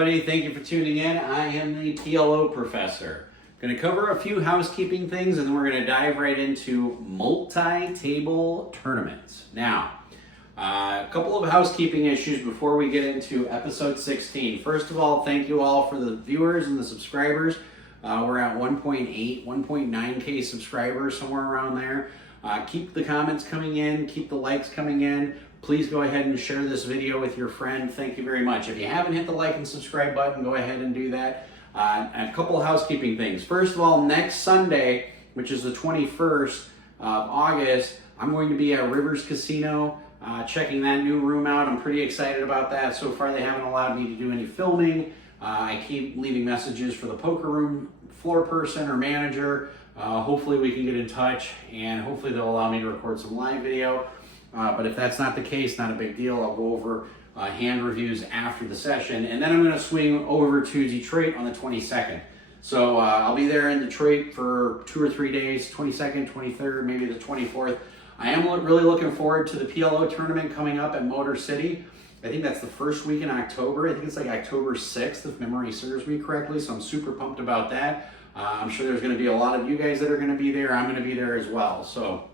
everybody. Thank you for tuning in. I am the PLO professor. Going to cover a few housekeeping things and then we're going to dive right into multi-table tournaments. Now, a couple of housekeeping issues before we get into episode 16. First of all, thank you all for the viewers and the subscribers. We're at 1.8, 1.9K subscribers, somewhere around there. Keep the comments coming in, keep the likes coming in. Please go ahead and share this video with your friend. Thank you very much. If you haven't hit the like and subscribe button, go ahead and do that. And a couple of housekeeping things. First of all, next Sunday, which is the 21st of August, I'm going to be at Rivers Casino checking that new room out. I'm pretty excited about that. So far, they haven't allowed me to do any filming. I keep leaving messages for the poker room floor person or manager. Hopefully we can get in touch and hopefully they'll allow me to record some live video. But if that's not the case, not a big deal. I'll go over hand reviews after the session. And then I'm going to swing over to Detroit on the 22nd. So I'll be there in Detroit for 2 or 3 days, 22nd, 23rd, maybe the 24th. I am really looking forward to the PLO tournament coming up at Motor City. I think that's the first week in October. I think it's like October 6th, if memory serves me correctly. So I'm super pumped about that. I'm sure there's going to be a lot of you guys that are going to be there. I'm going to be there as well. So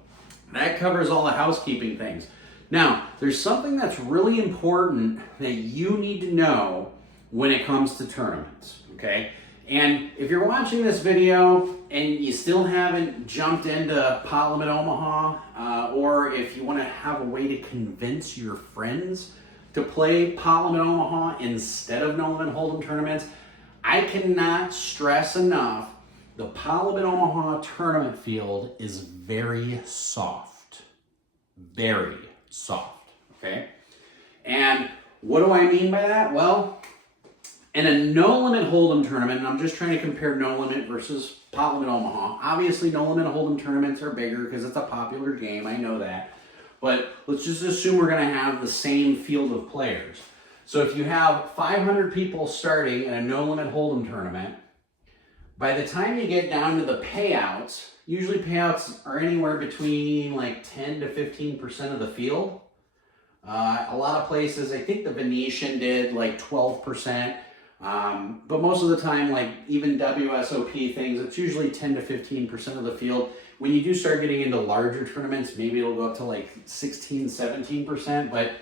that covers all the housekeeping things. Now, there's something that's really important that you need to know when it comes to tournaments, okay? And if you're watching this video and you still haven't jumped into Pot Limit Omaha, or if you want to have a way to convince your friends to play Pot Limit Omaha instead of No Limit Hold'em tournaments, I cannot stress enough, the Pot Limit Omaha tournament field is very soft. Very soft, okay? And what do I mean by that? Well, in a No Limit Hold'em tournament, and I'm just trying to compare No Limit versus Pot Limit Omaha. Obviously, No Limit Hold'em tournaments are bigger because it's a popular game, I know that. But let's just assume we're gonna have the same field of players. So if you have 500 people starting in a No Limit Hold'em tournament, by the time you get down to the payouts, usually payouts are anywhere between like 10 to 15% of the field. A lot of places, I think the Venetian did like 12%, but most of the time, like even WSOP things, it's usually 10 to 15% of the field. When you do start getting into larger tournaments, maybe it'll go up to like 16, 17%, but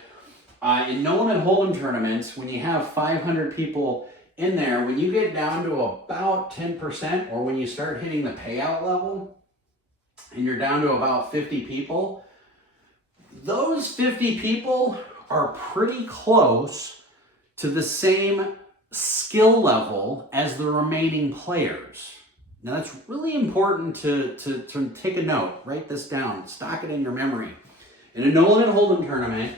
in No Limit Hold'em tournaments, when you have 500 people in there, when you get down to about 10%, or when you start hitting the payout level, and you're down to about 50 people, those 50 people are pretty close to the same skill level as the remaining players. Now that's really important to take a note, write this down, stock it in your memory. In a No Limit Hold'em tournament,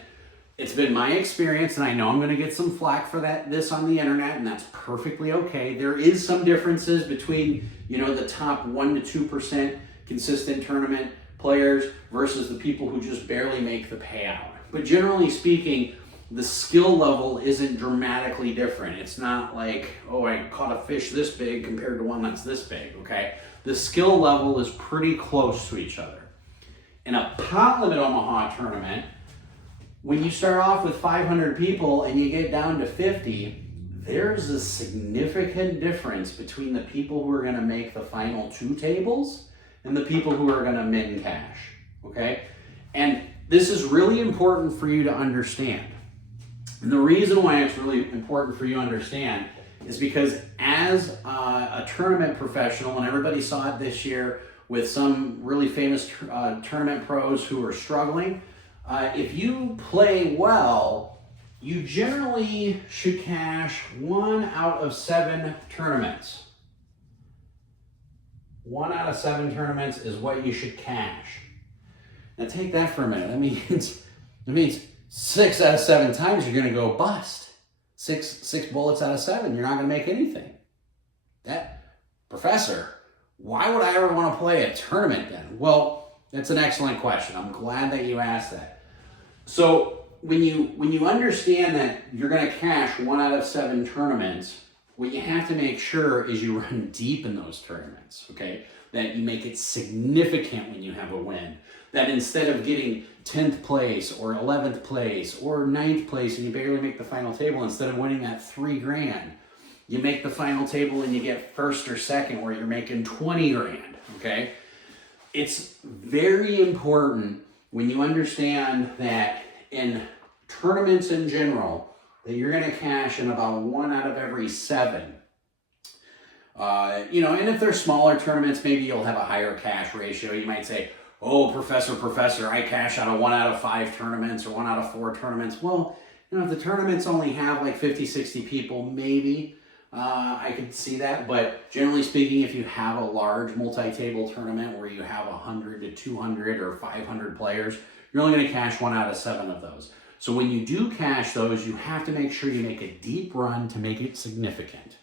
it's been my experience, and I know I'm going to get some flack for this on the internet, and that's perfectly okay. There is some differences between, you know, the top 1 to 2% consistent tournament players versus the people who just barely make the payout. But generally speaking, the skill level isn't dramatically different. It's not like, oh, I caught a fish this big compared to one that's this big, okay? The skill level is pretty close to each other. In a Pot Limit Omaha tournament, when you start off with 500 people and you get down to 50, there's a significant difference between the people who are going to make the final 2 tables and the people who are going to min cash, okay? And this is really important for you to understand. And the reason why it's really important for you to understand is because as a tournament professional, and everybody saw it this year with some really famous tournament pros who are struggling, if you play well, you generally should cash 1 out of 7 tournaments. 1 out of 7 tournaments is what you should cash. Now take that for a minute. That means 6 out of 7 times you're going to go bust. Six bullets out of 7, you're not going to make anything. Professor, why would I ever want to play a tournament then? Well, that's an excellent question. I'm glad that you asked that. So when you understand that you're going to cash 1 out of 7 tournaments, what you have to make sure is you run deep in those tournaments, okay? that you make it significant when you have a win. That instead of getting 10th place or 11th place or 9th place and you barely make the final table, instead of winning that $3,000, you make the final table and you get first or second where you're making 20 grand, okay? It's very important when you understand that in tournaments in general, that you're gonna cash in about 1 out of every 7. You know, and if they're smaller tournaments, maybe you'll have a higher cash ratio. You might say, oh, professor, I cash out of 1 out of 5 tournaments or 1 out of 4 tournaments. Well, you know, if the tournaments only have like 50, 60 people, maybe I could see that. But generally speaking, if you have a large multi-table tournament where you have 100 to 200 or 500 players, you're only going to cash 1 out of 7 of those. So when you do cash those, you have to make sure you make a deep run to make it significant.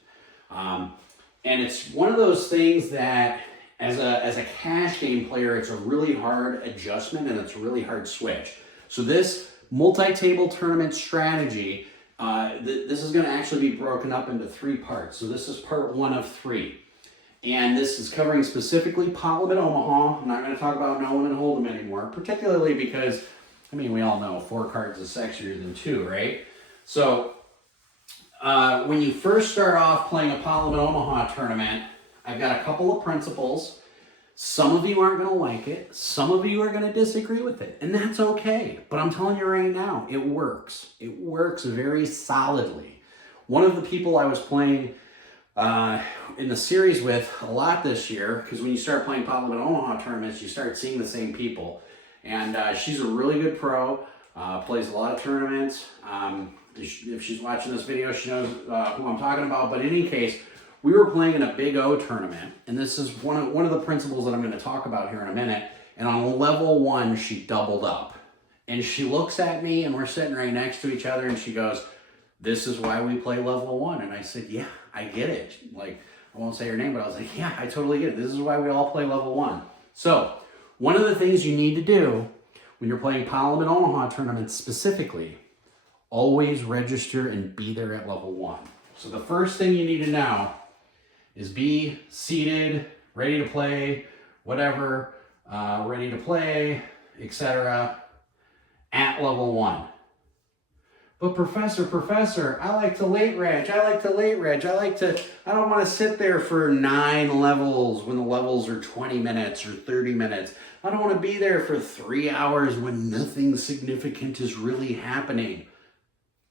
And it's one of those things that as a cash game player, it's a really hard adjustment and it's a really hard switch. So this multi-table tournament strategy, this is going to actually be broken up into 3 parts. So this is part 1 of 3. And this is covering specifically pot limit Omaha. I'm not going to talk about no one and hold 'em anymore, particularly because, I mean, we all know 4 cards is sexier than 2, right? So when you first start off playing a pot limit Omaha tournament, I've got a couple of principles. Some of you aren't going to like it. Some of you are going to disagree with it. And that's okay. But I'm telling you right now, it works. It works very solidly. One of the people I was playing in the series with a lot this year, because when you start playing pot limit Omaha tournaments, you start seeing the same people. And she's a really good pro, plays a lot of tournaments. If she's watching this video, she knows who I'm talking about. But in any case, we were playing in a Big O tournament, and this is one of the principles that I'm going to talk about here in a minute. And on level 1, she doubled up. And she looks at me, and we're sitting right next to each other, and she goes, "This is why we play level 1." And I said, "Yeah, I get it." Like, I won't say her name, but I was like, "Yeah, I totally get it. This is why we all play level 1." So, one of the things you need to do when you're playing pot limit Omaha tournaments specifically, always register and be there at level 1. So the first thing you need to know is be seated, ready to play, whatever, ready to play, etc. at level 1. But professor, I like to late reg. I don't want to sit there for 9 levels when the levels are 20 minutes or 30 minutes. I don't want to be there for 3 hours when nothing significant is really happening.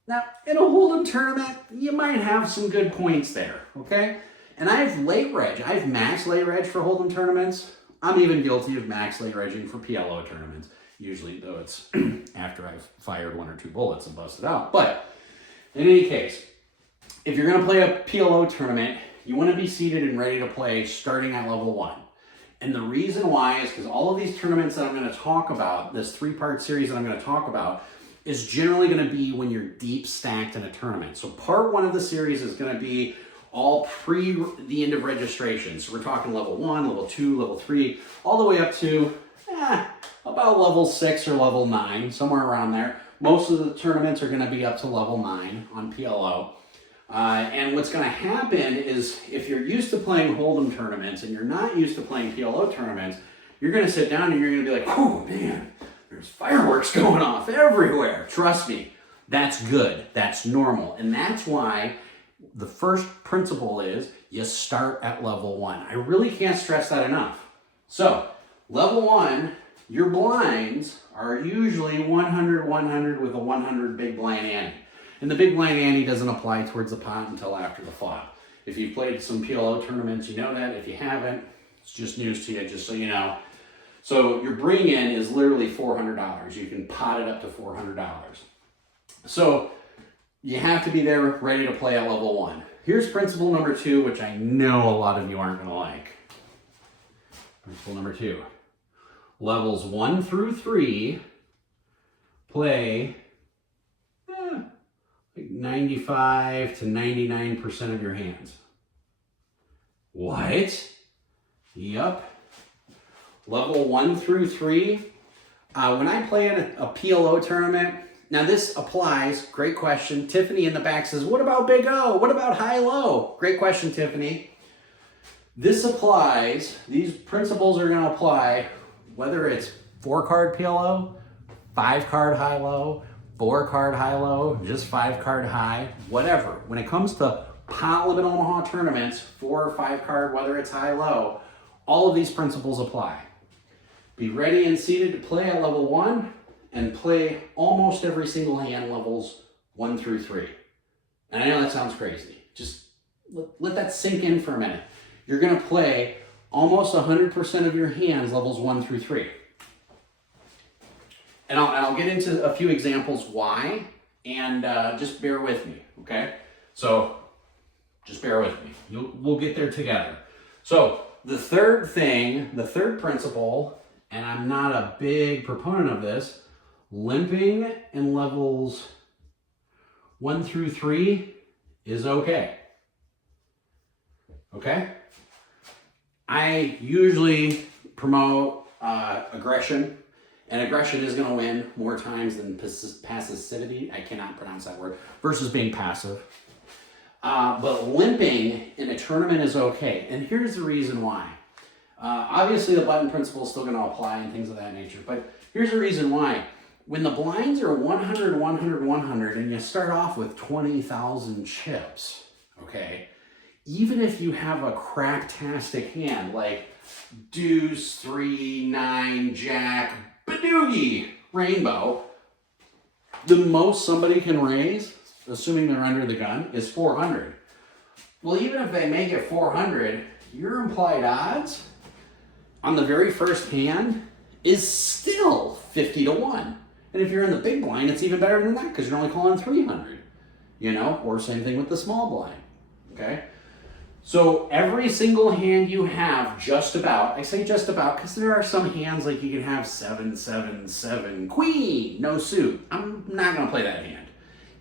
Now, in a hold'em tournament, you might have some good points there, okay? And I've max late reg for hold'em tournaments. I'm even guilty of max late regging for PLO tournaments. Usually, though, it's after I've fired 1 or 2 bullets and busted out. But in any case, if you're going to play a PLO tournament, you want to be seated and ready to play starting at level 1. And the reason why is because all of these tournaments that I'm going to talk about, this 3-part series that I'm going to talk about, is generally going to be when you're deep stacked in a tournament. So part 1 of the series is going to be all pre the end of registration. So we're talking level 1, level 2, level 3, all the way up to about level 6 or level 9, somewhere around there. Most of the tournaments are going to be up to level 9 on PLO. And what's going to happen is if you're used to playing hold'em tournaments and you're not used to playing PLO tournaments, you're going to sit down and you're going to be like, "Oh man, there's fireworks going off everywhere." Trust me, that's good. That's normal. And that's why the first principle is you start at level 1. I really can't stress that enough. So, level 1, your blinds are usually 100, 100 with a 100 big blind ante. And the big blind ante doesn't apply towards the pot until after the flop. If you've played some PLO tournaments, you know that. If you haven't, it's just news to you, just so you know. So your bring-in is literally $400. You can pot it up to $400. So you have to be there ready to play at level 1. Here's principle number 2, which I know a lot of you aren't going to like. Principle number 2. Levels 1 through 3 play like 95 to 99% of your hands. What? Yep. Level 1 through 3. When I play in a PLO tournament, now this applies, great question. Tiffany in the back says, what about Big O? What about high-low? Great question, Tiffany. This applies, these principles are going to apply whether it's 4-card PLO, 5-card high-low, 4-card high-low, just 5-card high, whatever. When it comes to Parliament Omaha tournaments, 4 or 5-card, whether it's high-low, all of these principles apply. Be ready and seated to play at level 1 and play almost every single hand levels 1 through 3. And I know that sounds crazy. Just let that sink in for a minute. You're going to play almost 100% of your hands levels 1 through 3. And I'll get into a few examples why, and just bear with me, okay? So just bear with me. We'll get there together. So the third thing, the third principle, and I'm not a big proponent of this, limping in levels 1 through 3 is okay. Okay? I usually promote aggression, and aggression is going to win more times than passivity. I cannot pronounce that word, versus being passive. But limping in a tournament is okay, and here's the reason why. Obviously, the button principle is still going to apply and things of that nature, but here's the reason why. When the blinds are 100, 100, 100, and you start off with 20,000 chips, okay, even if you have a craptastic hand like deuce, 3, 9, jack, badoogie, rainbow, the most somebody can raise, assuming they're under the gun, is 400. Well, even if they make it 400, your implied odds on the very first hand is still 50 to 1. And if you're in the big blind, it's even better than that because you're only calling 300, you know, or same thing with the small blind, okay? So every single hand you have, just about, I say just about because there are some hands like you can have 7, 7, 7, queen, no suit. I'm not going to play that hand.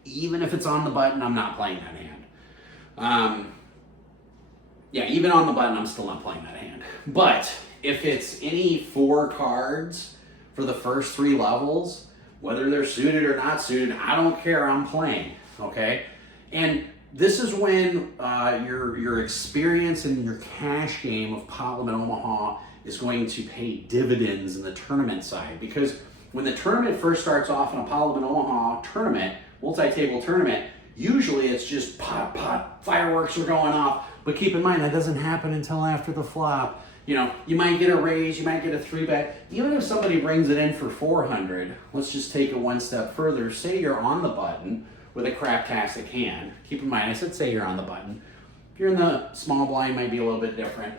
Even if it's on the button, I'm not playing that hand. Yeah, even on the button, I'm still not playing that hand. But if it's any 4 cards for the first 3 levels, whether they're suited or not suited, I don't care, I'm playing, okay? And this is when your experience and your cash game of Parliament Omaha is going to pay dividends in the tournament side. Because when the tournament first starts off in a Parliament Omaha tournament, multi-table tournament, usually it's just pop, pop, fireworks are going off. But keep in mind, that doesn't happen until after the flop. You know, you might get a raise, you might get a 3-bet. Even if somebody brings it in for 400, let's just take it one step further. Say you're on the button with a craptastic hand. Keep in mind, I said say you're on the button. If you're in the small blind, it might be a little bit different.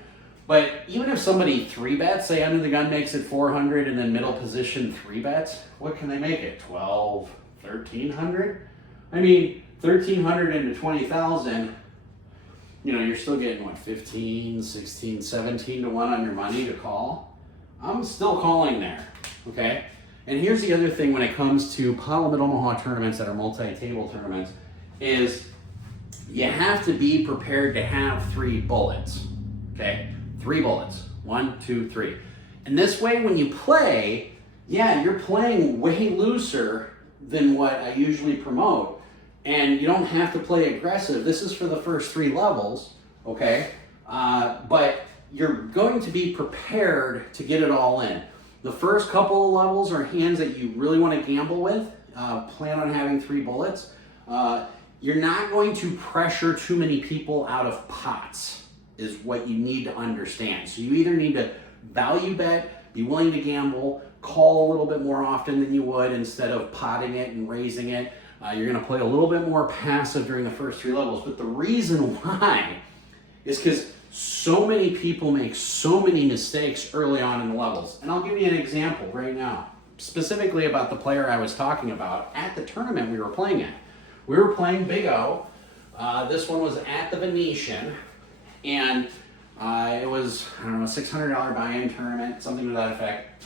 But even if somebody 3-bets, say under the gun makes it 400 and then middle position 3-bets, what can they make it? 12, 1300? I mean, 1300 into 20,000, you know, you're still getting, what, 15, 16, 17 to 1 on your money to call? I'm still calling there, okay? And here's the other thing when it comes to Parliament Omaha tournaments that are multi-table tournaments is you have to be prepared to have 3 bullets, okay? 3 bullets, 1, 2, 3. And this way when you play, yeah, you're playing way looser than what I usually promote. And you don't have to play aggressive. This is for the first 3 levels, okay? But you're going to be prepared to get it all in. The first couple of levels are hands that you really want to gamble with. Plan on having 3 bullets. You're not going to pressure too many people out of pots, is what you need to understand. So you either need to value bet, be willing to gamble, call a little bit more often than you would instead of potting it and raising it. You're going to play a little bit more passive during the first 3 levels. But the reason why is because so many people make so many mistakes early on in the levels. And I'll give you an example right now, specifically about the player I was talking about at the tournament we were playing at. We were playing Big O. This one was at the Venetian. And it was, I don't know, a $600 buy-in tournament, something to that effect.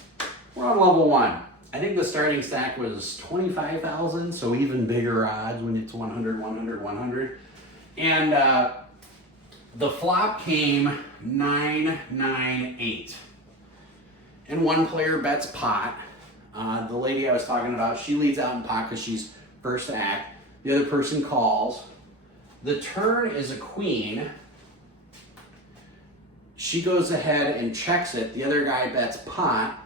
We're on level 1. I think the starting stack was 25,000, so even bigger odds when it's 100, 100, 100. And the flop came 9, 9, 8. And one player bets pot. The lady I was talking about, she leads out in pot because she's first to act. The other person calls. The turn is a queen. She goes ahead and checks it. The other guy bets pot.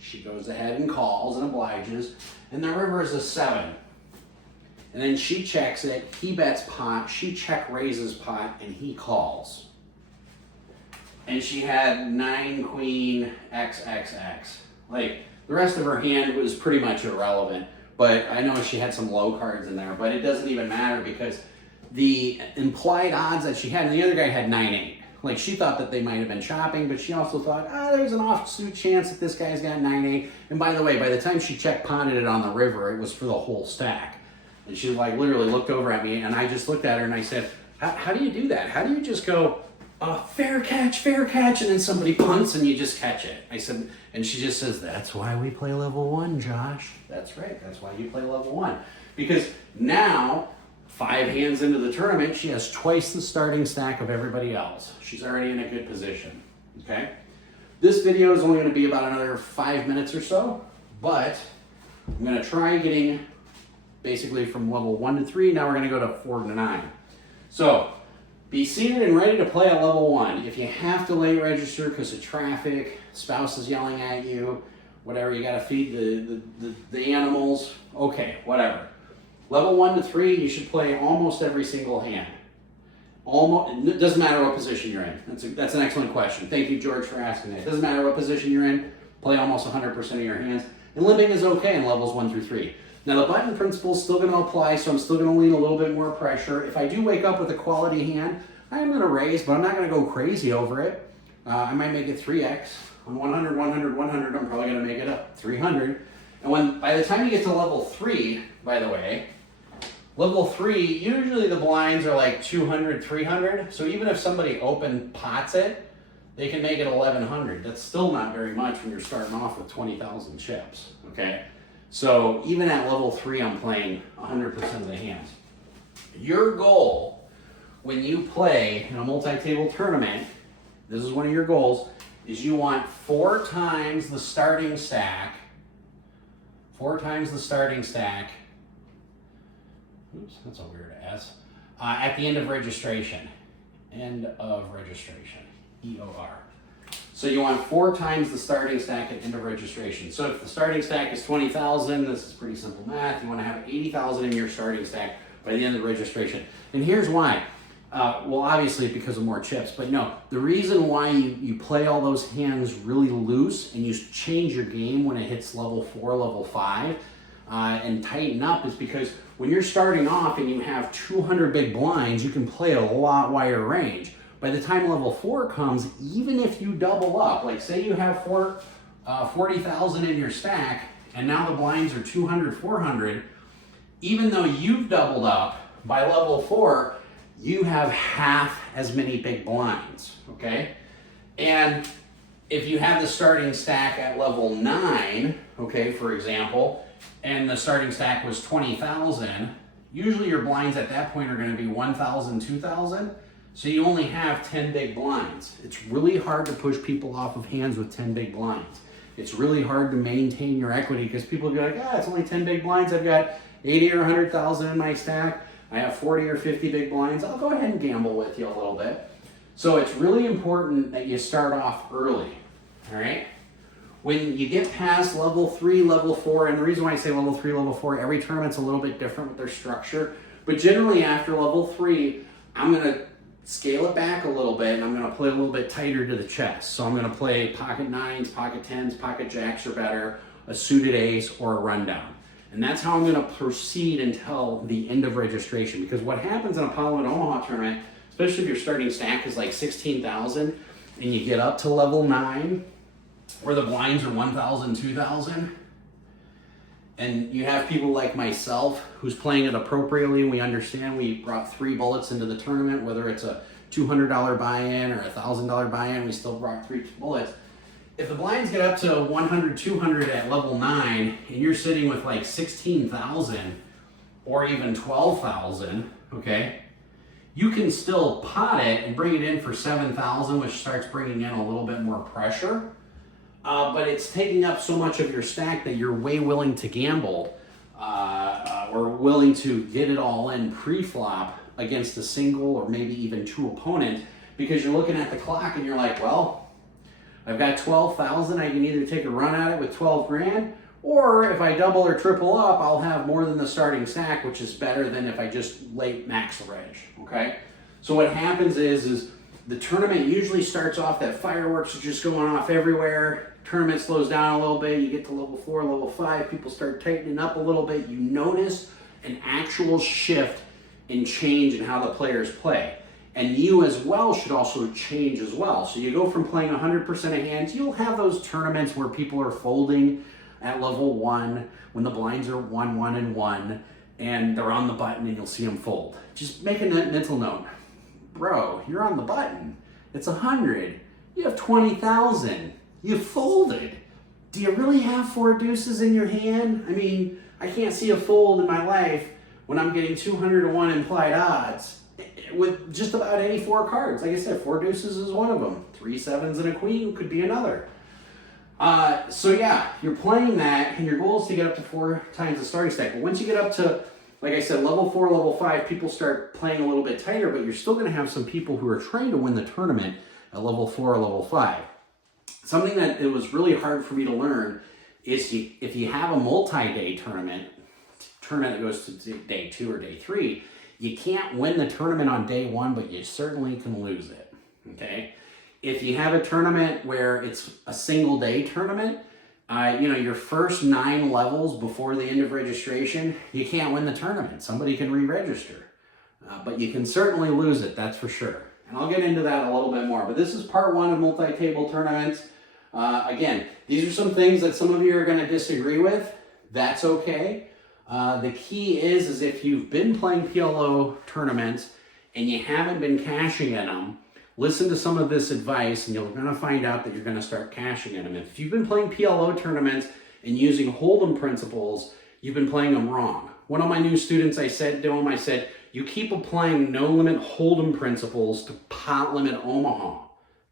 She goes ahead and calls and obliges. And the river is a 7. And then she checks it. He bets pot. She check raises pot and he calls. And she had 9 queen XXX. Like, the rest of her hand was pretty much irrelevant. But I know she had some low cards in there. But it doesn't even matter because the implied odds that she had, and the other guy had 9-8. Like, she thought that they might have been chopping, but she also thought, there's an offsuit chance that this guy's got 9-8. And by the way, by the time she check-potted it on the river, it was for the whole stack. And she, like, literally looked over at me, and I just looked at her and I said, how do you do that? How do you just go, fair catch, and then somebody punts and you just catch it? I said, and she just says, that's why we play level 1, Josh. That's right, that's why you play level 1. Because now, 5 hands into the tournament, she has twice the starting stack of everybody else. She's already in a good position, okay? This video is only gonna be about another 5 minutes or so, but I'm gonna try getting basically from level 1 to 3, now we're gonna go to 4 to 9. So, be seated and ready to play at level 1. If you have to late register because of traffic, spouse is yelling at you, whatever, you gotta feed the animals, okay, whatever. Level 1 to 3, you should play almost every single hand. Almost, it doesn't matter what position you're in. That's an excellent question. Thank you, George, for asking that. It doesn't matter what position you're in, play almost 100% of your hands. And limping is okay in levels 1 through 3. Now the button principle is still gonna apply, so I'm still gonna lean a little bit more pressure. If I do wake up with a quality hand, I'm gonna raise, but I'm not gonna go crazy over it. I might make it 3x. On 100, 100, 100, I'm probably gonna make it up 300. And by the time you get to level 3, by the way, level 3, usually the blinds are like 200, 300. So even if somebody open pots it, they can make it 1100. That's still not very much when you're starting off with 20,000 chips, okay? So even at level 3, I'm playing 100% of the hands. Your goal when you play in a multi-table tournament, this is one of your goals, is you want 4 times the starting stack, 4 times the starting stack. Oops, that's a weird S. At the end of registration. End of registration. EOR. So you want 4 times the starting stack at end of registration. So if the starting stack is 20,000, this is pretty simple math. You want to have 80,000 in your starting stack by the end of registration. And here's why. Well, obviously because of more chips, but no, the reason why you play all those hands really loose and you change your game when it hits level 4, level 5, and tighten up is because when you're starting off and you have 200 big blinds, you can play a lot wider range. By the time level 4 comes, even if you double up, like say you have 40,000 in your stack, and now the blinds are 200, 400, even though you've doubled up, by level 4, you have half as many big blinds, okay? And if you have the starting stack at level 9, okay, for example, and the starting stack was 20,000, usually your blinds at that point are going to be 1,000, 2,000, so you only have 10 big blinds. It's really hard to push people off of hands with 10 big blinds. It's really hard to maintain your equity because people go like, it's only 10 big blinds. I've got 80 or 100,000 in my stack. I have 40 or 50 big blinds. I'll go ahead and gamble with you a little bit. So it's really important that you start off early, all right? When you get past level 3, level 4, and the reason why I say level 3, level 4, every tournament's a little bit different with their structure, but generally after level 3, I'm gonna scale it back a little bit and I'm gonna play a little bit tighter to the chest. So I'm gonna play pocket 9s, pocket 10s, pocket jacks or better, a suited ace, or a rundown. And that's how I'm gonna proceed until the end of registration. Because what happens in a Apollo and Omaha tournament, especially if your starting stack is like 16,000 and you get up to level 9, where the blinds are 1,000, 2,000, and you have people like myself who's playing it appropriately, and we understand we brought 3 bullets into the tournament, whether it's a $200 buy-in or a $1,000 buy-in, we still brought 3 bullets. If the blinds get up to 100, 200 at level 9, and you're sitting with like 16,000 or even 12,000, okay, you can still pot it and bring it in for 7,000, which starts bringing in a little bit more pressure. But it's taking up so much of your stack that you're way willing to gamble or willing to get it all in pre-flop against a single or maybe even 2 opponent because you're looking at the clock and you're like, well, I've got 12,000. I can either take a run at it with 12 grand, or if I double or triple up, I'll have more than the starting stack, which is better than if I just late max the reg, okay? So what happens is the tournament usually starts off, that fireworks are just going off everywhere. Tournament slows down a little bit. You get to level 4, level 5, people start tightening up a little bit. You notice an actual shift and change in how the players play. And you as well should also change as well. So you go from playing 100% of hands, you'll have those tournaments where people are folding at level 1 when the blinds are 1, 1, and 1, and they're on the button and you'll see them fold. Just make a mental note. Bro, you're on the button. It's 100. You have 20,000. You folded. Do you really have 4 deuces in your hand? I mean, I can't see a fold in my life when I'm getting 200 to 1 implied odds with just about any 4 cards. Like I said, 4 deuces is one of them. 3 sevens and a queen could be another. So yeah, you're playing that, and your goal is to get up to 4 times the starting stack. But once you get up to, like I said, level 4, level 5, people start playing a little bit tighter, but you're still going to have some people who are trying to win the tournament at level 4 or level 5. Something that it was really hard for me to learn is if you have a multi-day tournament that goes to day 2 or day 3, you can't win the tournament on day 1, but you certainly can lose it, okay? If you have a tournament where it's a single day tournament, your first 9 levels before the end of registration, you can't win the tournament. Somebody can re-register, but you can certainly lose it, that's for sure. And I'll get into that a little bit more, but this is part 1 of multi-table tournaments. Again, these are some things that some of you are going to disagree with. That's okay. The key is if you've been playing PLO tournaments and you haven't been cashing in them, listen to some of this advice and you're going to find out that you're going to start cashing in them. If you've been playing PLO tournaments and using Hold'em principles, you've been playing them wrong. One of my new students, I said to him, you keep applying no limit Hold'em principles to pot limit Omaha.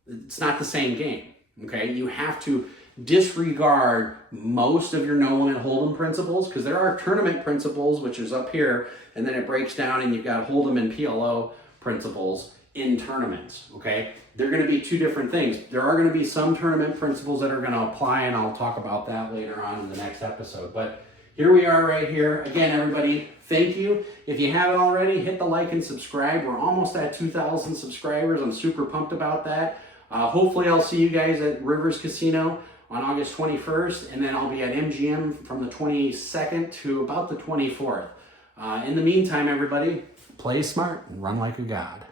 It's not the same game. Okay, you have to disregard most of your no limit Hold'em principles, because there are tournament principles, which is up here, and then it breaks down and you've got Hold'em and PLO principles in tournaments. Okay, they're going to be 2 different things. There are going to be some tournament principles that are going to apply, and I'll talk about that later on in the next episode. But here we are right here. Again, everybody, thank you. If you haven't already, hit the like and subscribe. We're almost at 2,000 subscribers. I'm super pumped about that. Hopefully I'll see you guys at Rivers Casino on August 21st, and then I'll be at MGM from the 22nd to about the 24th. In the meantime, everybody, play smart and run like a god.